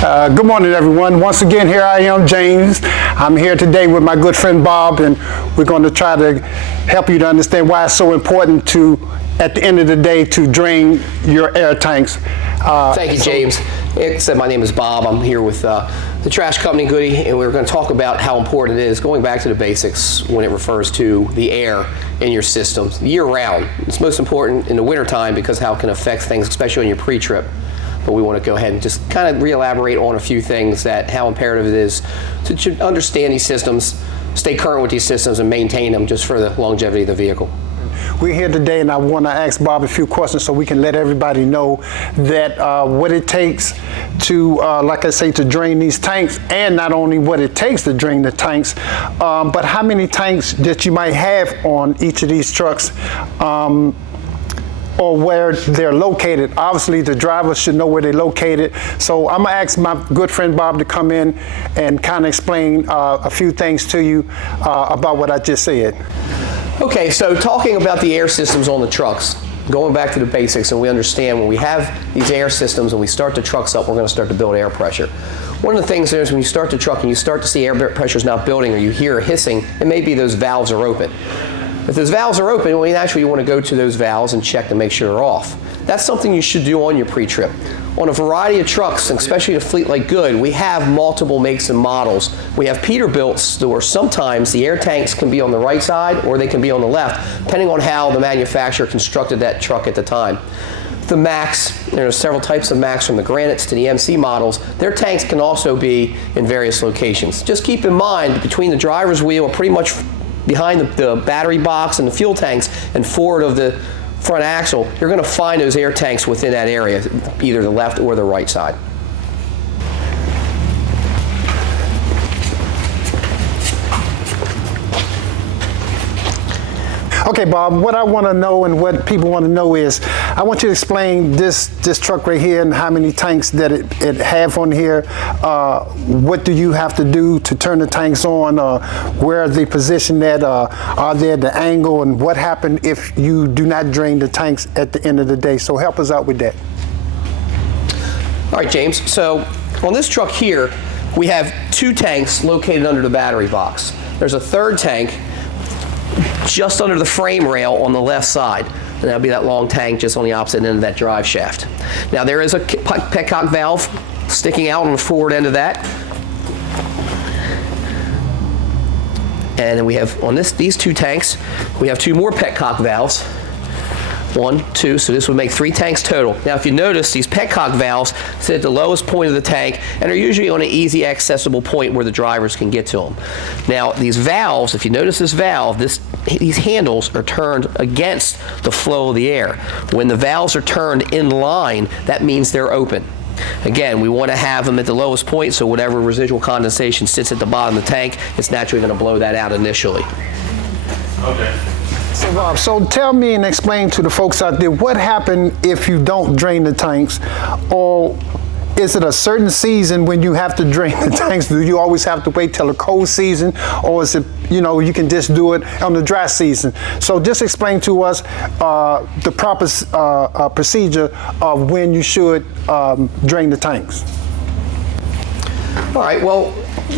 Good morning, everyone. Once again, here I am, James. I'm here today with my good friend Bob, and we're going to try to help you to understand why it's so important to, at the end of the day, to drain your air tanks. Thank you, James. Like I said, my name is Bob. I'm here with the trash company Goody, and we're going to talk about how important it is, going back to the basics when it refers to the air in your systems year-round. It's most important in the wintertime because how it can affect things, especially on your pre-trip. But we want to go ahead and just kind of re-elaborate on a few things that how imperative it is to understand these systems, stay current with these systems, and maintain them just for the longevity of the vehicle. We're here today, and I want to ask Bob a few questions so we can let everybody know that what it takes to, like I say, to drain these tanks, and not only what it takes to drain the tanks, but how many tanks that you might have on each of these trucks, or where they're located. Obviously, the drivers should know where they're located. So I'm gonna ask my good friend Bob to come in and kind of explain a few things to you about what I just said. Okay, so talking about the air systems on the trucks, going back to the basics, and we understand when we have these air systems and we start the trucks up, we're gonna start to build air pressure. One of the things is when you start the truck and you start to see air pressure is not building, or you hear hissing, it may be those valves are open. If those valves are open, well, naturally you want to go to those valves and check to make sure they're off. That's something you should do on your pre-trip. On a variety of trucks, and especially a fleet like Good, we have multiple makes and models. We have Peterbilts where sometimes the air tanks can be on the right side or they can be on the left, depending on how the manufacturer constructed that truck at the time. The Max, there are several types of Max, from the Granites to the MC models. Their tanks can also be in various locations. Just keep in mind, between the driver's wheel, pretty much behind the battery box and the fuel tanks and forward of the front axle, you're going to find those air tanks within that area, either the left or the right side. Okay, Bob, what I want to know and what people want to know is, I want you to explain this truck right here and how many tanks that it have on here. What do you have to do to turn the tanks on? Where are they positioned at? Are they at the angle? And what happens if you do not drain the tanks at the end of the day? So help us out with that. All right, James. So on this truck here, we have two tanks located under the battery box. There's a third tank just under the frame rail on the left side. And that'll be that long tank just on the opposite end of that drive shaft. Now there is a petcock valve sticking out on the forward end of that. And then we have on these two tanks, we have two more petcock valves. 1, 2, so this would make 3 tanks total. Now if you notice, these petcock valves sit at the lowest point of the tank and are usually on an easy accessible point where the drivers can get to them. Now these valves, if you notice this valve, these handles are turned against the flow of the air. When the valves are turned in line, that means they're open. Again, we want to have them at the lowest point, so whatever residual condensation sits at the bottom of the tank, it's naturally going to blow that out initially. Okay. So Bob, so tell me and explain to the folks out there, what happens if you don't drain the tanks? Or is it a certain season when you have to drain the tanks? Do you always have to wait till the cold season? Or is it, you can just do it on the dry season? So just explain to us the proper procedure of when you should drain the tanks. All right, well,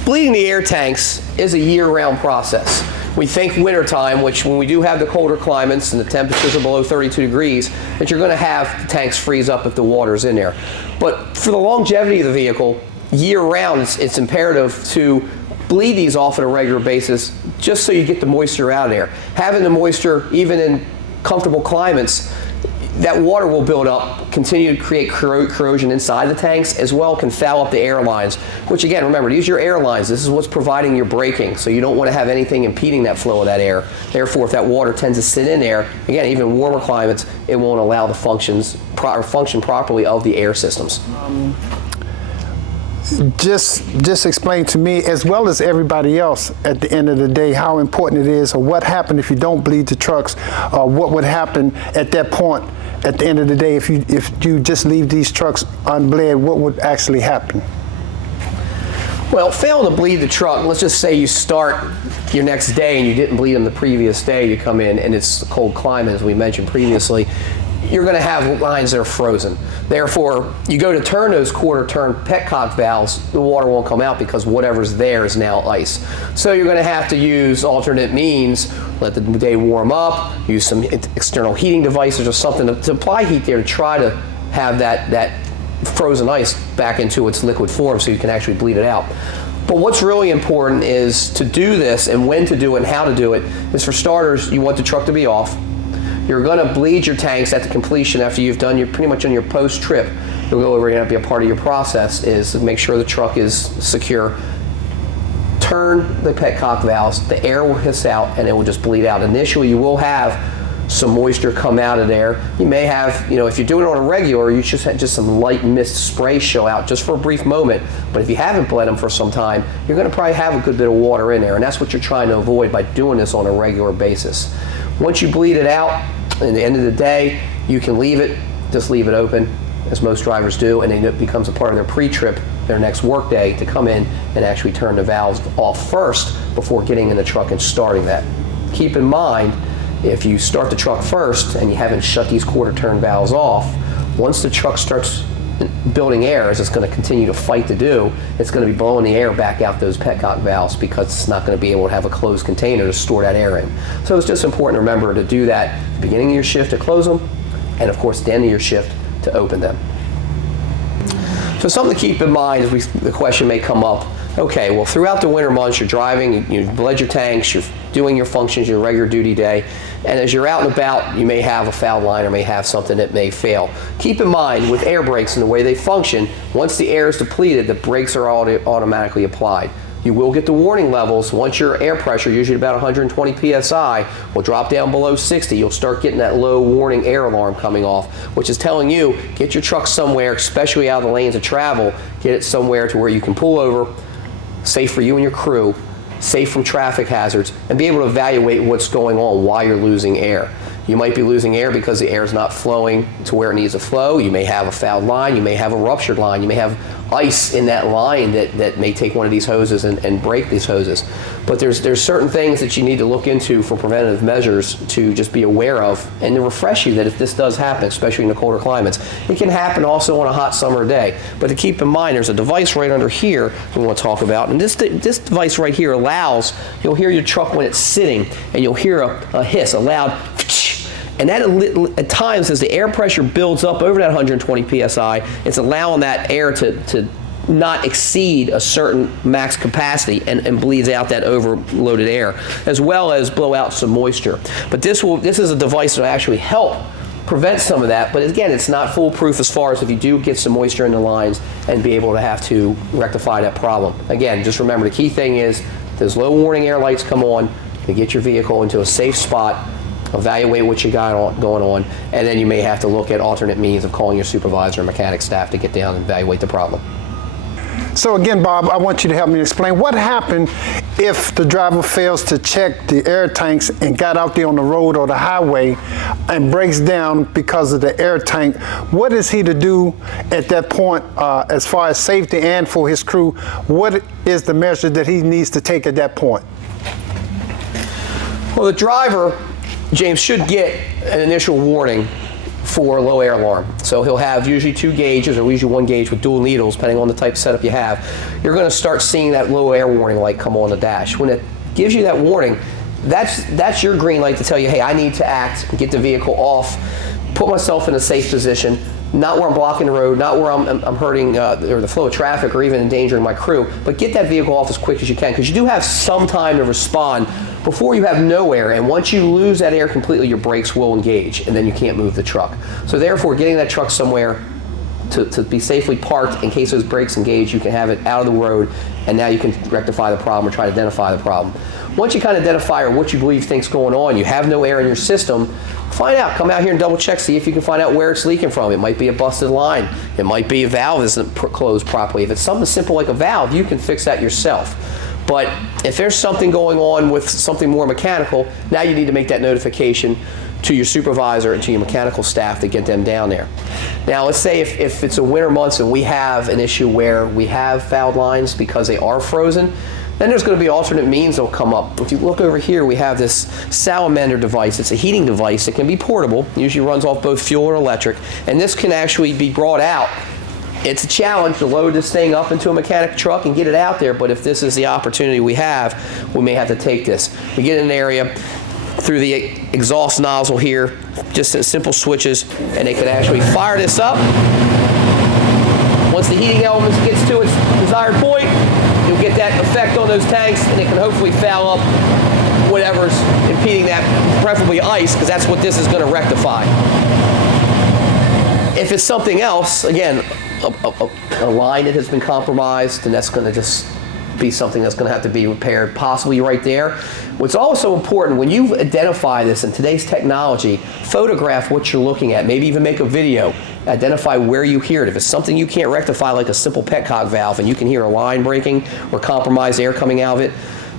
bleeding the air tanks is a year-round process. We think wintertime, which when we do have the colder climates and the temperatures are below 32 degrees, that you're going to have the tanks freeze up if the water's in there. But for the longevity of the vehicle, year-round, it's imperative to bleed these off on a regular basis just so you get the moisture out of there. Having the moisture, even in comfortable climates, that water will build up, continue to create corrosion inside the tanks, as well can foul up the air lines, which again, remember, these are your air lines. This is what's providing your braking, so you don't want to have anything impeding that flow of that air. Therefore, if that water tends to sit in there, again, even warmer climates, it won't allow the function properly of the air systems. Just explain to me, as well as everybody else, at the end of the day, how important it is, or what happened if you don't bleed the trucks, what would happen at that point, at the end of the day, if you just leave these trucks unbled, what would actually happen? Well, failing to bleed the truck, let's just say you start your next day and you didn't bleed them the previous day, you come in and it's a cold climate, as we mentioned previously, you're going to have lines that are frozen. Therefore, you go to turn those quarter-turn petcock valves, the water won't come out because whatever's there is now ice. So you're going to have to use alternate means, let the day warm up, use some external heating devices or something to apply heat there to try to have that frozen ice back into its liquid form so you can actually bleed it out. But what's really important is to do this, and when to do it and how to do it, is for starters, you want the truck to be off. You're going to bleed your tanks at the completion after you've done pretty much on your post-trip. You'll go over here and be a part of your process is to make sure the truck is secure. Turn the petcock valves, the air will hiss out and it will just bleed out. Initially you will have some moisture come out of there. You may have, if you're doing it on a regular, you just have just some light mist spray show out just for a brief moment. But if you haven't bled them for some time, you're going to probably have a good bit of water in there, and that's what you're trying to avoid by doing this on a regular basis. Once you bleed it out, at the end of the day, you can leave it, just leave it open, as most drivers do, and then it becomes a part of their pre-trip, their next work day, to come in and actually turn the valves off first before getting in the truck and starting that. Keep in mind, if you start the truck first and you haven't shut these quarter-turn valves off, once the truck starts building air, as it's going to continue to fight to do, it's going to be blowing the air back out those petcock valves because it's not going to be able to have a closed container to store that air in. So it's just important to remember to do that at the beginning of your shift to close them, and of course at the end of your shift to open them. So something to keep in mind as the question may come up. Okay, well, throughout the winter months, you're driving, you've bled your tanks, you're doing your functions, your regular duty day, and as you're out and about, you may have a foul line or may have something that may fail. Keep in mind, with air brakes and the way they function, once the air is depleted, the brakes are automatically applied. You will get the warning levels once your air pressure, usually about 120 psi, will drop down below 60. You'll start getting that low warning air alarm coming off, which is telling you, get your truck somewhere, especially out of the lanes of travel, get it somewhere to where you can pull over, safe for you and your crew, safe from traffic hazards, and be able to evaluate what's going on while you're losing air. You might be losing air because the air is not flowing to where it needs to flow. You may have a fouled line. You may have a ruptured line. You may have ice in that line that may take one of these hoses and break these hoses. But there's certain things that you need to look into for preventative measures to just be aware of, and to refresh you that if this does happen, especially in the colder climates, it can happen also on a hot summer day. But to keep in mind, there's a device right under here we want to talk about, and this device right here allows, you'll hear your truck when it's sitting, and you'll hear a hiss, a loud and that at times, as the air pressure builds up over that 120 psi, it's allowing that air to not exceed a certain max capacity and bleeds out that overloaded air, as well as blow out some moisture. But this is a device that will actually help prevent some of that, but again, it's not foolproof as far as if you do get some moisture in the lines and be able to have to rectify that problem. Again, just remember the key thing is those low warning air lights come on to get your vehicle into a safe spot, evaluate what you got going on, and then you may have to look at alternate means of calling your supervisor or mechanic staff to get down and evaluate the problem. So again, Bob, I want you to help me explain what happened if the driver fails to check the air tanks and got out there on the road or the highway and breaks down because of the air tank. What is he to do at that point as far as safety and for his crew? What is the measure that he needs to take at that point? Well, the driver, James, should get an initial warning for low air alarm. So he'll have usually 2 gauges or usually 1 gauge with dual needles, depending on the type of setup you have. You're going to start seeing that low air warning light come on the dash. When it gives you that warning, that's your green light to tell you, hey, I need to act, get the vehicle off, put myself in a safe position, not where I'm blocking the road, not where I'm hurting or the flow of traffic or even endangering my crew, but get that vehicle off as quick as you can, because you do have some time to respond before you have no air, and once you lose that air completely, your brakes will engage, and then you can't move the truck. So therefore, getting that truck somewhere to be safely parked in case those brakes engage, you can have it out of the road, and now you can rectify the problem or try to identify the problem. Once you kind of identify or what you believe think's going on, you have no air in your system, find out, come out here and double check, see if you can find out where it's leaking from. It might be a busted line. It might be a valve isn't closed properly. If it's something simple like a valve, you can fix that yourself. But if there's something going on with something more mechanical, now you need to make that notification to your supervisor and to your mechanical staff to get them down there. Now, let's say if it's a winter months and we have an issue where we have fouled lines because they are frozen, Then there's going to be alternate means that will come up. If you look over here, we have this salamander device. It's a heating device. It can be portable. Usually runs off both fuel or electric. And this can actually be brought out. It's a challenge to load this thing up into a mechanic truck and get it out there, but if this is the opportunity we have, we may have to take this. We get in an area through the exhaust nozzle here, just simple switches, and they can actually fire this up. Once the heating element gets to its desired point, you'll get that effect on those tanks, and it can hopefully foul up whatever's impeding that, preferably ice, because that's what this is going to rectify. If it's something else, again, a line that has been compromised, then that's going to just be something that's going to have to be repaired, possibly right there. What's also important, when you identify this in today's technology, photograph what you're looking at, maybe even make a video, identify where you hear it. If it's something you can't rectify, like a simple petcock valve, and you can hear a line breaking or compromised air coming out of it,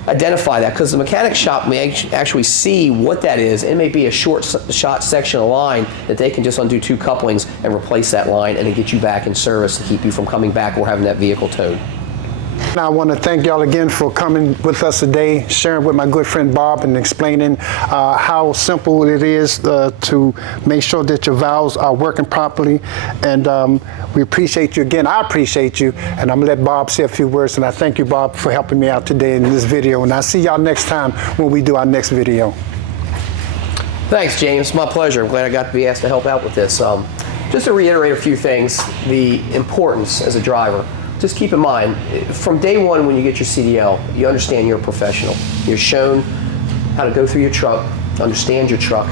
identify that, because the mechanic shop may actually see what that is. It may be a short shot section of line that they can just undo 2 couplings and replace that line, and then get you back in service to keep you from coming back or having that vehicle towed. I want to thank y'all again for coming with us today, sharing with my good friend Bob and explaining how simple it is to make sure that your valves are working properly. And we appreciate you again. I appreciate you. And I'm going to let Bob say a few words. And I thank you, Bob, for helping me out today in this video. And I'll see y'all next time when we do our next video. Thanks, James. It's my pleasure. I'm glad I got to be asked to help out with this. Just to reiterate a few things, the importance as a driver. Just keep in mind, from day one when you get your CDL, you understand you're a professional. You're shown how to go through your truck, understand your truck,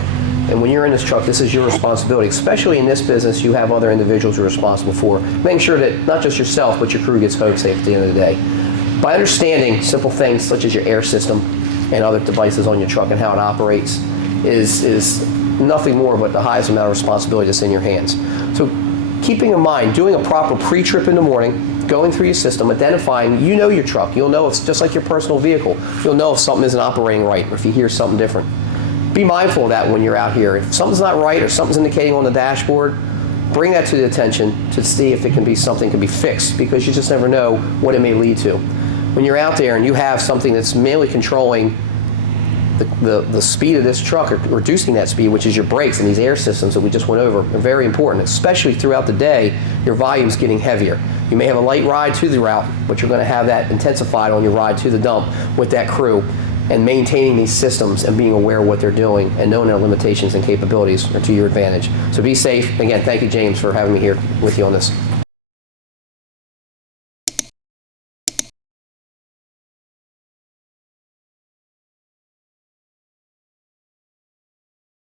and when you're in this truck, this is your responsibility. Especially in this business, you have other individuals you're responsible for. Making sure that not just yourself, but your crew gets home safe at the end of the day. By understanding simple things such as your air system and other devices on your truck and how it operates is nothing more but the highest amount of responsibility that's in your hands. So keeping in mind, doing a proper pre-trip in the morning, going through your system, identifying, you know your truck. You'll know, it's just like your personal vehicle. You'll know if something isn't operating right or if you hear something different. Be mindful of that when you're out here. If something's not right or something's indicating on the dashboard, bring that to the attention to see if it can be something can be fixed, because you just never know what it may lead to. When you're out there and you have something that's mainly controlling the speed of this truck, or reducing that speed, which is your brakes and these air systems that we just went over, are very important, especially throughout the day. Your volume's getting heavier. You may have a light ride to the route, but you're going to have that intensified on your ride to the dump with that crew. And maintaining these systems and being aware of what they're doing and knowing their limitations and capabilities are to your advantage. So be safe. Again, thank you, James, for having me here with you on this.